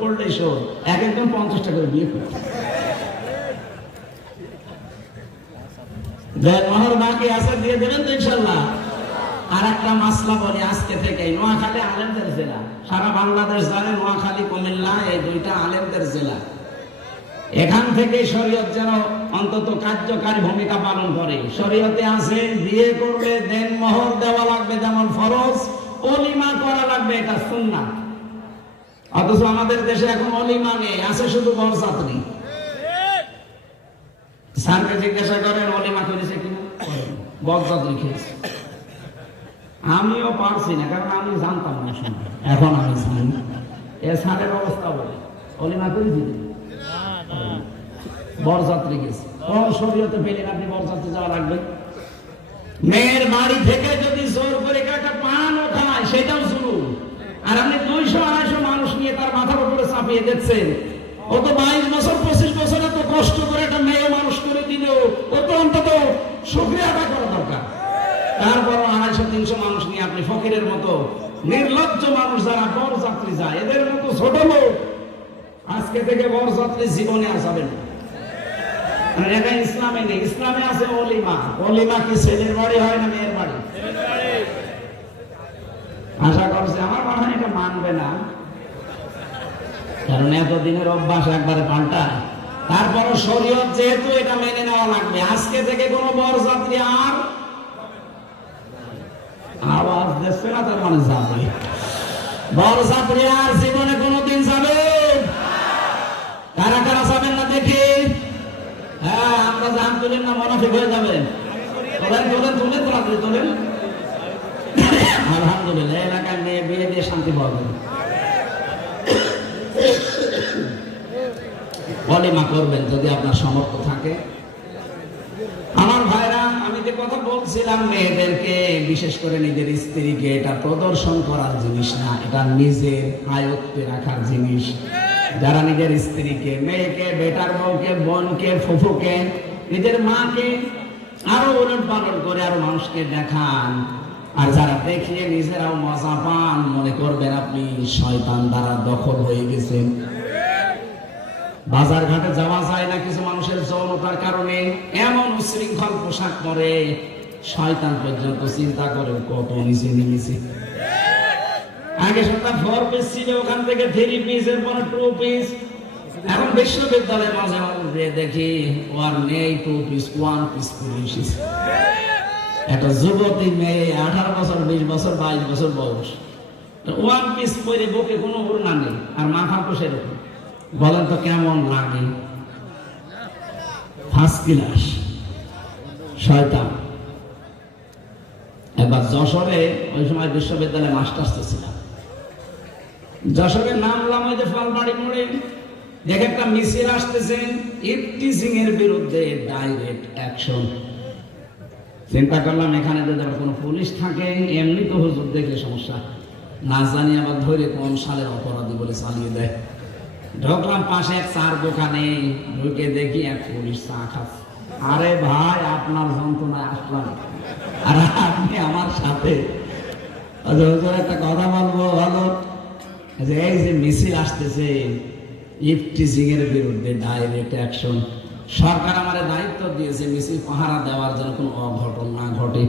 পড়লেই এক একজন পঞ্চাশটা করে বিয়ে করে। বাকি দিয়ে দেবেন তো ইনশাল্লাহ। আর একটা মাসলা আজকে থেকে নোয়াখালী আলেমদের জেলা। সারা বাংলাদেশ নোয়াখালী, কুমিল্লা, এই দুইটা আলেমদের জেলা। এখান থেকে শরীয়ত যেন অন্তত কার্যকারী ভূমিকা পালন করে। শরীয়তে আছে, বিয়ে করলে দেন মোহর দেওয়া লাগবে যেমন ফরজ, অলিমা করা লাগবে, এটা সুন্নাত। অথচ আমাদের দেশে এখন অলিমা নেই, আছে শুধু বরযাত্রী স্যারকে জিজ্ঞাসা করেন, অলিমা করেছে কিনা? বরযাত্রী খেয়েছে। আমিও পারছি না, কারণ আমি জানতাম না এখন আমি জানি এ স্যারের অবস্থা বলে। অলিমা করেছি বরযাত্রী গেছে। কোন শরীয়তে পেলেন আপনি বরযাত্রী যাওয়া লাগবে। মেয়ের বাড়ি থেকে যদি জোর করে একটা পান ওঠায়, সেটাও শুরু আর আপনি দুইশো, আড়াইশো মানুষ নিয়ে তার মাথার উপরে চাপিয়ে দিচ্ছেন। ও তো বাইশ বছর, পঁচিশ বছর এত কষ্ট করে একটা মেয়ে মানুষ করে দিল ও তো অন্তত সুক্রিয়া আদায় করা দরকার। তারপর আড়াইশো, তিনশো মানুষ নিয়ে আপনি ফকিরের মতো নির্লজ্জ মানুষ যারা বরযাত্রী যায়, এদের মতো ছোট লোক আজকে থেকে বরযাত্রী জীবনে আসাবেন না। এটা ইসলামে নেই, ইসলামে আছে অলিমা। অলিমা কি ছেলের বাড়ি হয় না মেয়ের বাড়ি? আশা করছে আমার মনে হয় এটা মানবে না। কারণ এতদিনের অভ্যাস একবারে পাল্টায় তারপরও শরীয়ত যেহেতু এটা মেনে নেওয়া লাগবে, আজকে থেকে কোনো বরযাত্রী আর আওয়াজ দিচ্ছে না, তার মানে যাবে। বরযাত্রী আর জীবনে কোনোদিন যাবে? কারা কারা যাবেন না দেখি? হ্যাঁ আমরা জান তুলেন না মনাফিক হয়ে যাবেন তোলেন তোলেন, তুলেন তোলা তোলেন। আলহামদুলিল্লাহ এলাকায় মেয়ে বিয়ে পাওয়া যাবে অলিমা করবেন যদি আপনার সামর্থ্য থাকে। আমার ভাইরা, আমি যে কথা বলছিলাম মেয়েদেরকে, বিশেষ করে নিজের স্ত্রীকে, এটা প্রদর্শন করার জিনিস না, এটা নিজের আয়ত্তে রাখার জিনিস। যারা নিজের স্ত্রীকে, মেয়েকে, বেটার বউকে, বোনকে, ফুফুকে, নিজের মাকে আরও উলট পালন করে আরও মানুষকে দেখান। আর যারা দেখিয়ে নিজেরাও মজা পান মনে করবেন আপনি, শয়তান দ্বারা দখল হয়ে গেছেন বাজার ঘাটে যাওয়া যায় না কিছু মানুষের যৌনতার কারণে। এমন উশৃঙ্খল পোশাক পরে শয়তান পর্যন্ত চিন্তা করে কত নিচে নেমেছে। আগে সন্ধ্যা ফোর পিস ছিল, ওখান থেকে থ্রি পিস, এরপরে টু পিস। এখন বিশ্ববিদ্যালয়ের মাঝে মাঝে দেখি, ওয়ার নেই, টু পিস, ওয়ান পিস করে এসেছে। একটা যুবতী মেয়ে, আঠারো বছর, বিশ বছর, বাইশ বছর বয়স। ওয়ান পিস পরে বুকে কোনো ওড়না নেই, আর মাথা তো সেরকম। বলেন তো কেমন লাগে? ফার্স্ট ক্লাস শয়তান। এবার যশোরে, ওই সময় বিশ্ববিদ্যালয়ে মাস্টার্স তো ছিলাম। যশোরে নামলাম ওই যে ফলবাড়ি মোড়ে। দেখে একটা মিছিল আসতেছে ইফটিজিং এর বিরুদ্ধে ডাইরেক্ট অ্যাকশন চিন্তা করলাম এখানে যদি আবার কোনো পুলিশ থাকে এমনি তো হুজুর দেখলে সমস্যা। না জানি আবার ধরে কোন সালের অপরাধী বলে চালিয়ে দেয়। ঢোকলাম পাশে এক চার দোকানে ঢুকে দেখি এক পুলিশ চা খাচ্ছে। আরে ভাই আপনার যন্ত্রণায় আসলাম। আর আপনি আমার সাথে। আচ্ছা, হুজুর একটা কথা বলব ভালো যে এই যে মিছিল আসতেছে ইফটিজিং এর বিরুদ্ধে ডাইরেক্ট অ্যাকশন সরকার আমার দায়িত্ব দিয়েছে মিছিল পাহারা দেওয়ার জন্য কোনো অঘটন না ঘটে।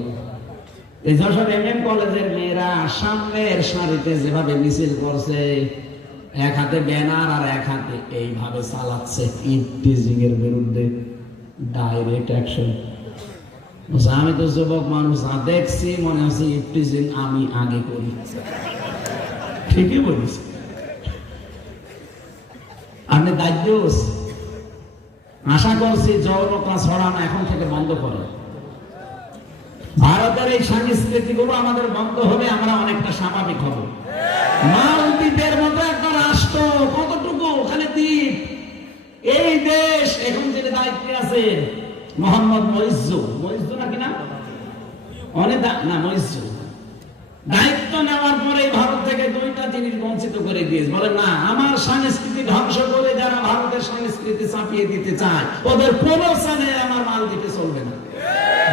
এই যশোর এম এম কলেজের মেয়েরা সামনের সারিতে যেভাবে মিছিল করছে, এক হাতে ব্যানার আর এক হাতে এইভাবে চালাচ্ছে ইফটিজিং এর বিরুদ্ধে ডাইরেক্ট অ্যাকশন আমি তো যুবক মানুষ, যা দেখছি মনে হচ্ছে ইফটিজিং আমি আগে করি। ঠিকই বলিস আপনি দায়িত্ব আশা করছি যৌনতা ছড়ানো এখন থেকে বন্ধ করে। ভারতের এই সংস্কৃতি গুলো আমাদের বন্ধ হবে আমরা অনেকটা স্বাভাবিক হব। মালদ্বীপের মতো একটা রাষ্ট্র, কতটুকু? ওখানে দ্বীপ। এই দেশ এখন যেটা দায়িত্বে আছে, মোহাম্মদ মহিজু মহিজু নাকি না অনেক না মহিজু দায়িত্ব নেওয়ার পরে ভারত থেকে দুইটা জিনিস বঞ্চিত করে দিয়েছে। বলে, না, আমার সংস্কৃতি ধ্বংস করে যারা ভারতের সংস্কৃতি চাপিয়ে দিতে চায়, ওদের কোন স্থানে আমার মাল দিতে চলবে না।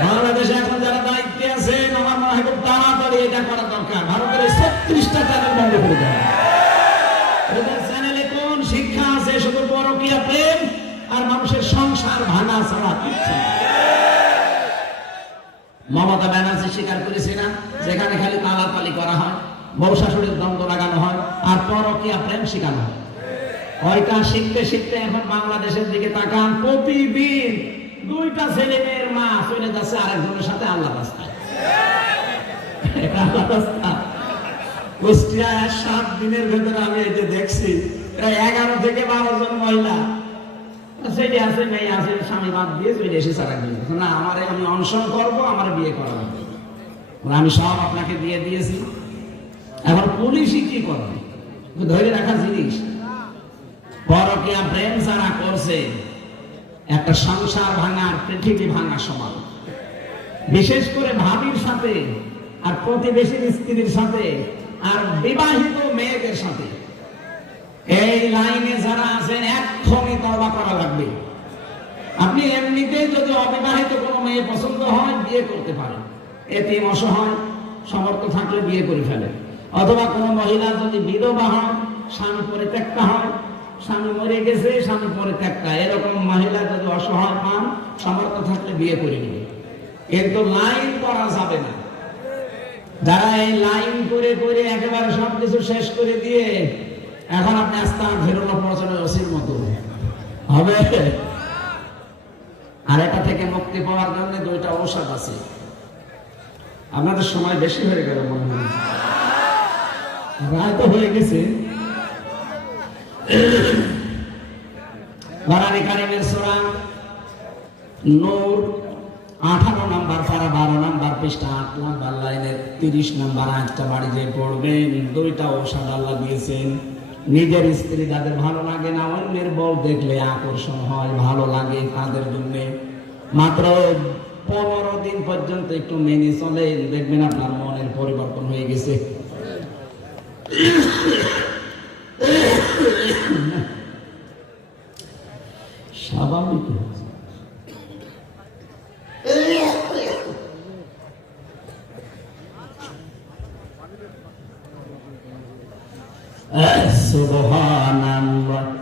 বাংলাদেশে এখন যারা দায়িত্বে আছেন, আমার মনে হয় খুব তাড়াতাড়ি এটা করা দরকার। ভারতের ছত্রিশটা চ্যানেল বন্ধ করে দেওয়া পরকীয়া প্রেম আর মানুষের সংসার ভাঙা ছাড়া কিচ্ছু। মমতা ব্যানার্জি স্বীকার করেছে না? যেখানে খালি তালাতালি করা হয় বউ শাশুড়ির দ্বন্দ্ব লাগানো হয়, আর পরকীয়া প্রেম শেখানো হয়। ওইটা শিখতে শিখতে এখন বাংলাদেশের দিকে তাকান, প্রতিদিন দুইটা ছেলে মেয়ের মা চলে যাচ্ছে আরেকজনের সাথে আল্লাহ রাস্তায়। সাত দিনের ভেতরে আমি এই যে দেখছি এগারো থেকে বারো জন মহিলা আছে, মেয়ে আছে, স্বামী বাদ দিয়ে চলে এসে দিন না, আমারে আমি অনশন করব, আমার বিয়ে করা হবে আমি সব আপনাকে দিয়ে দিয়েছি। এখন পুলিশই কি করবে? ধরে রাখা জিনিস। পরকিয়া প্রেম যারা করছে, একটা সংসার ভাঙার, পৃথিবী ভাঙা সমান। বিশেষ করে ভাবির সাথে আর প্রতিবেশীর স্ত্রীর সাথে আর বিবাহিত মেয়েদের সাথে। এই লাইনে যারা আছেন এক্ষণে তবা করা লাগবে। আপনি এমনিতেই যদি অবিবাহিত কোনো মেয়ে পছন্দ হয়, বিয়ে করতে পারেন। এতে অসহায়, সমর্থ থাকলে বিয়ে করে ফেলে অথবা কোনো মহিলা যদি বিধবা হয়, স্বামী পরিত্যক্তা হয়, স্বামী মরে গেছে, স্বামী পরিত্যক্তা। এরকম মহিলা যদি অসহায় পান, সমর্থ থাকলে বিয়ে করে নেবে কিন্তু লাইন করা যাবে না। যারা এই লাইন করে করে একেবারে সবকিছু শেষ করে দিয়ে এখন আপনি আস্তে আস্তে ফেরোনো পৌঁছানো ওসির মতো। হবে? আর এটা থেকে মুক্তি পাওয়ার জন্য দুইটা ঔষধ আছে। আপনাদের সময় বেশি হয়ে গেল মনে হয়। রায় তো হয়ে গেছে। বারানি কারিমের নূর, আঠারো নাম্বার পারা, বারো নাম্বার পৃষ্ঠা, আট নাম্বার লাইনের তিরিশ নাম্বার আটটা বাড়ি যে পড়বেন। দুইটা ঔষধ আল্লাহ দিয়েছেন। নিজের স্ত্রী যাদের ভালো লাগে না, অন্যের বউ দেখলে আকর্ষণ হয়, ভালো লাগে তাদের জন্যে। মাত্র পনেরো দিন পর্যন্ত একটু মেনে চলে দেখবেন আপনার মনের পরিবর্তন হয়ে গেছে। সুবহানাল্লাহ